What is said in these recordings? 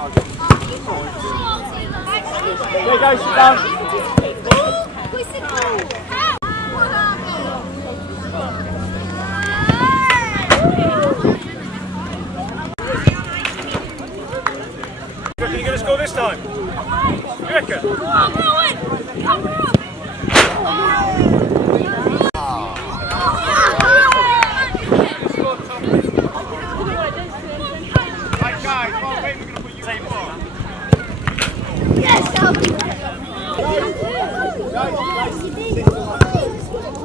There you go, sit down. You reckon you're going to score this time? You reckon? Come on, Owen! Come on!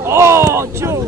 Oh, Joe!